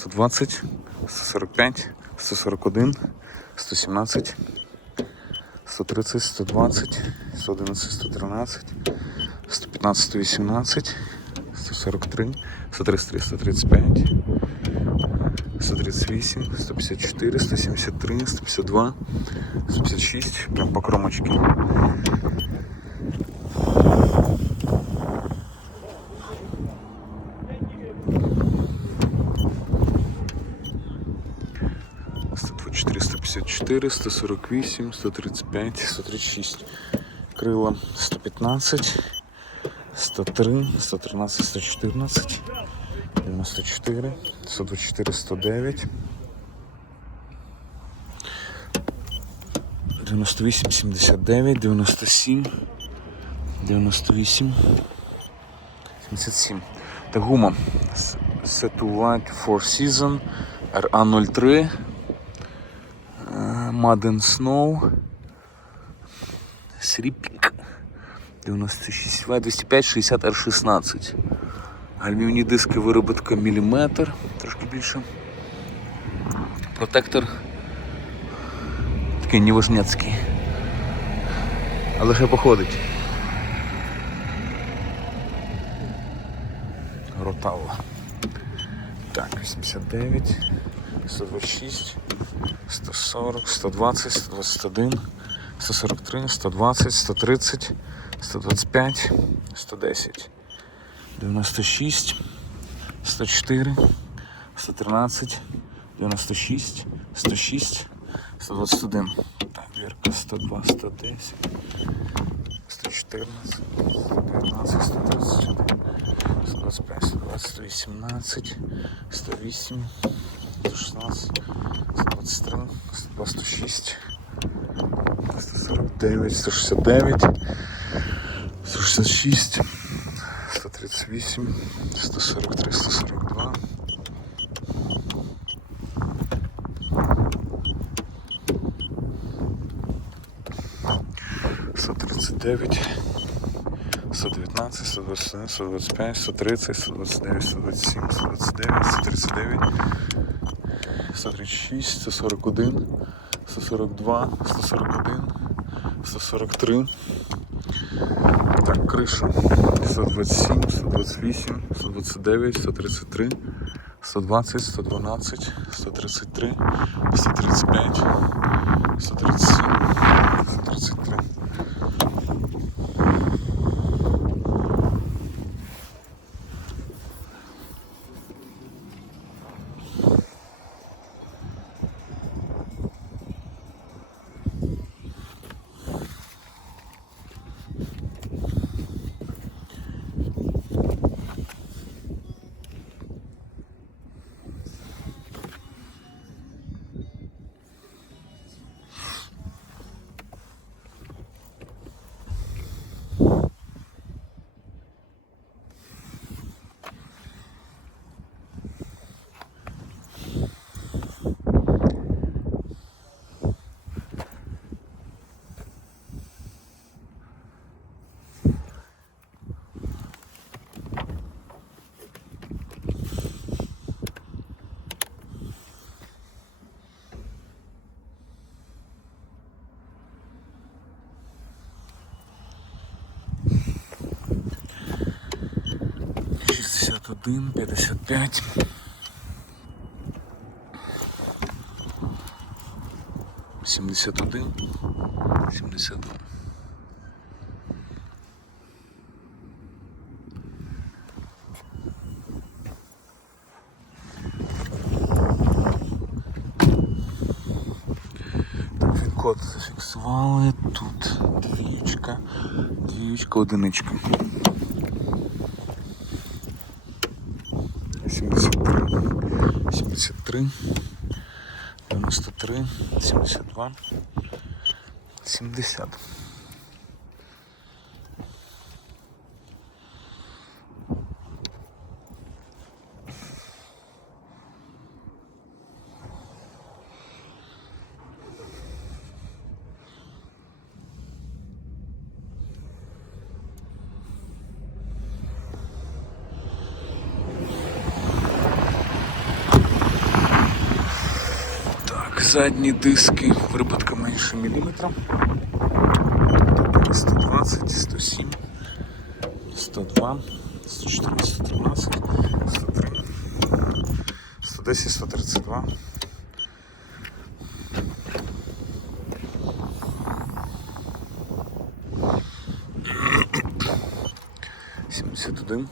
120, 145, 141, 117, 130, 120, 111, 113, 115, 118, 143, 133, 135, 138, 154, 173, 152, 156, прям по кромочке. 144, 148, 135, 136, крила 115, 103, 113, 114, 94, 124, 109, 98, 79, 97, 98, 77. Та гума Setulite Four Season RA03 Madden Snow Сріпік 96 В 205 60 R16 Гальмівні диски вироботка міліметр, трошки більше. Протектор такий неважнецький. Але хай походить. Ротава. Так, 89, 126, 140, 120, 121, 143, 120, 130, 125, 110, 96, 104, 113, 96, 106, 121. Так, вірка 102, 110, 114, 119, 131, 125, 120, 118, 108, 116, 123, 126, 149, 169, 166, 138, 143, 142. 139, 119, 121, 125, 130, 129, 127, 129, 139, 136, 141, 142, 141, 143. Так, криша 127, 128, 129, 133, 120, 112, 133, 135, 137, 133. Шістдесят один, п'ятдесят п'ять. Сімдесят один, сімдесят два. Так, він код зафіксували. Тут двіючка, двіючка, одиничка. 73, 93, 72, 70. Задні диски виробітка менше міліметра. Тобто 120, 107, 102, 114, 113, 103, 110, 132. Сімдесят один,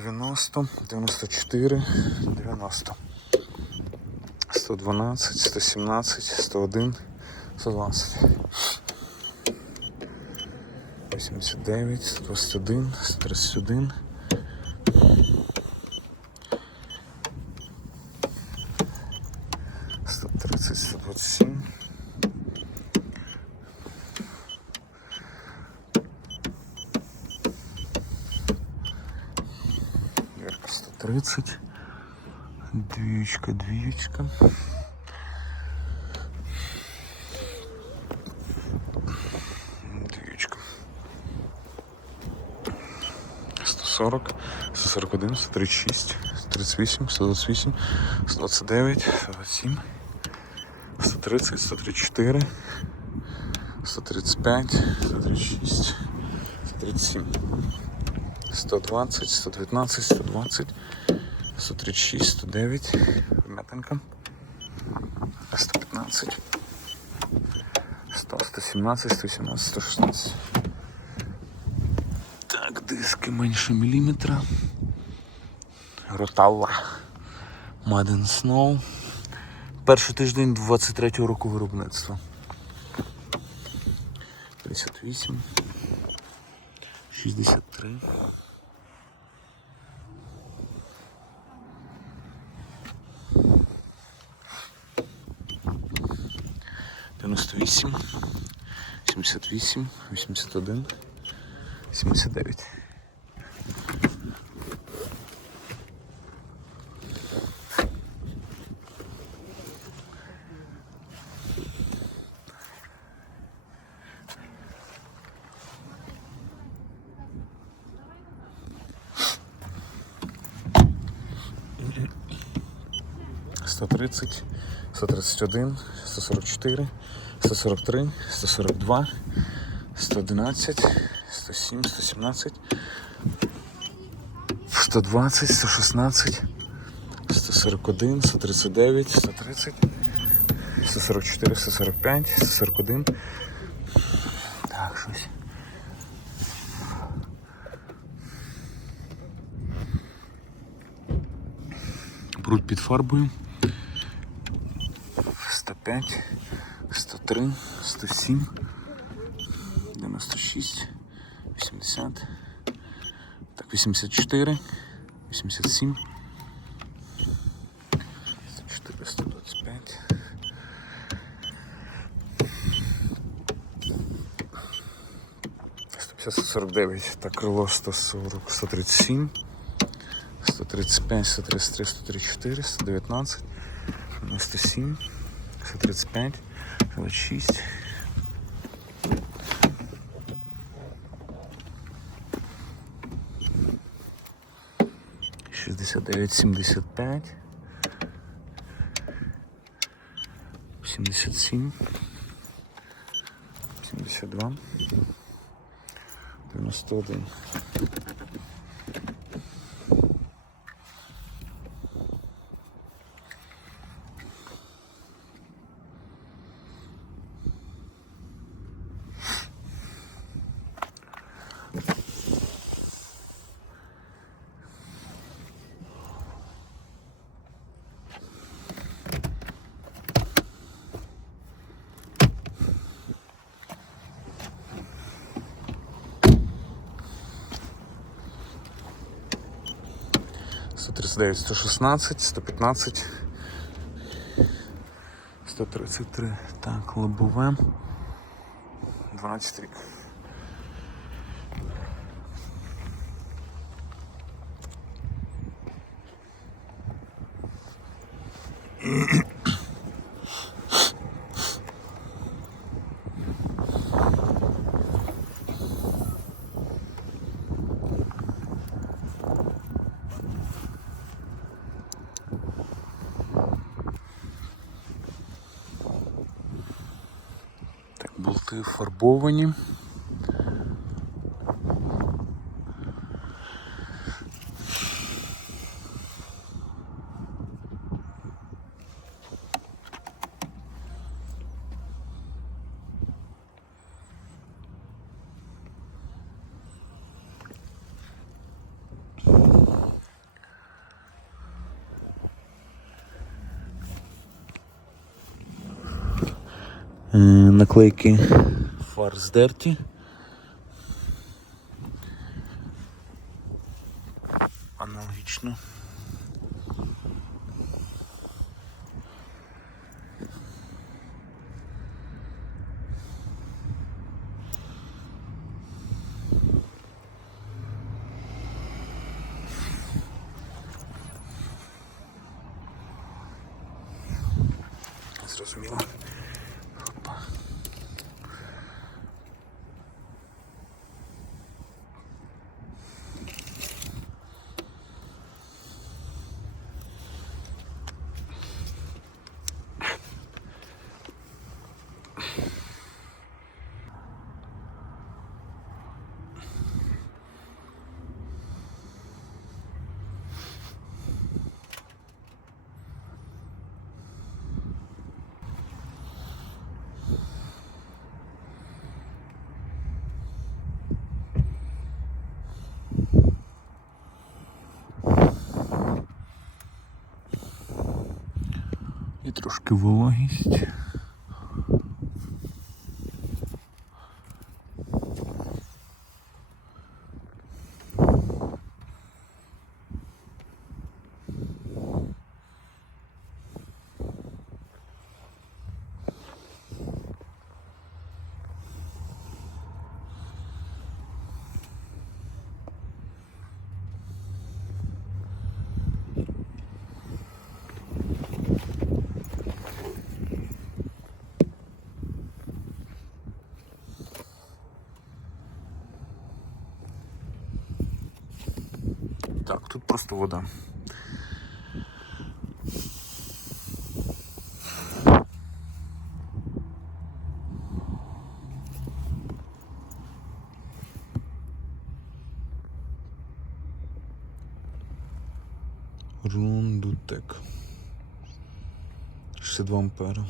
90, 94, 90, 112, 117, 101, 112. 89, 121, 131. Двоечка, двоечка. Двоечка. 140, 141, 136, 138, 128, 129, 127, 130, 134, 135, 136, 137, 120, 119, 120, 136, 109, вмятинка, 115, 100, 117, 118, 116. Так, диски менше міліметра. Роталла. Madden Snow. Перший тиждень 23-го року виробництва. 58. 63. 98, 78, 81, 79. 130, 131, 144, 143, 142, 111, 107, 117, 120, 116, 141, 139, 130, 144, 145, 141. Так, щось. Пруть під фарбою. 105, 103, 107, 96, 80, так, 84, 87, 104, 125. Сто 149, так, крило 140, 137, 135, 133, 134, 119, 97, 135, 26. Шестьдесят девять, семьдесят пять, семьдесят семь, семьдесят два, девяносто один. 139, 116, 115, 133. Так, лобове. 12 рік. Фарбовані. Наклейки фар здерті. Аналогічно. Зрозуміло. Трошки вологість. Так, тут просто вода. Рундутек. 62 ампера.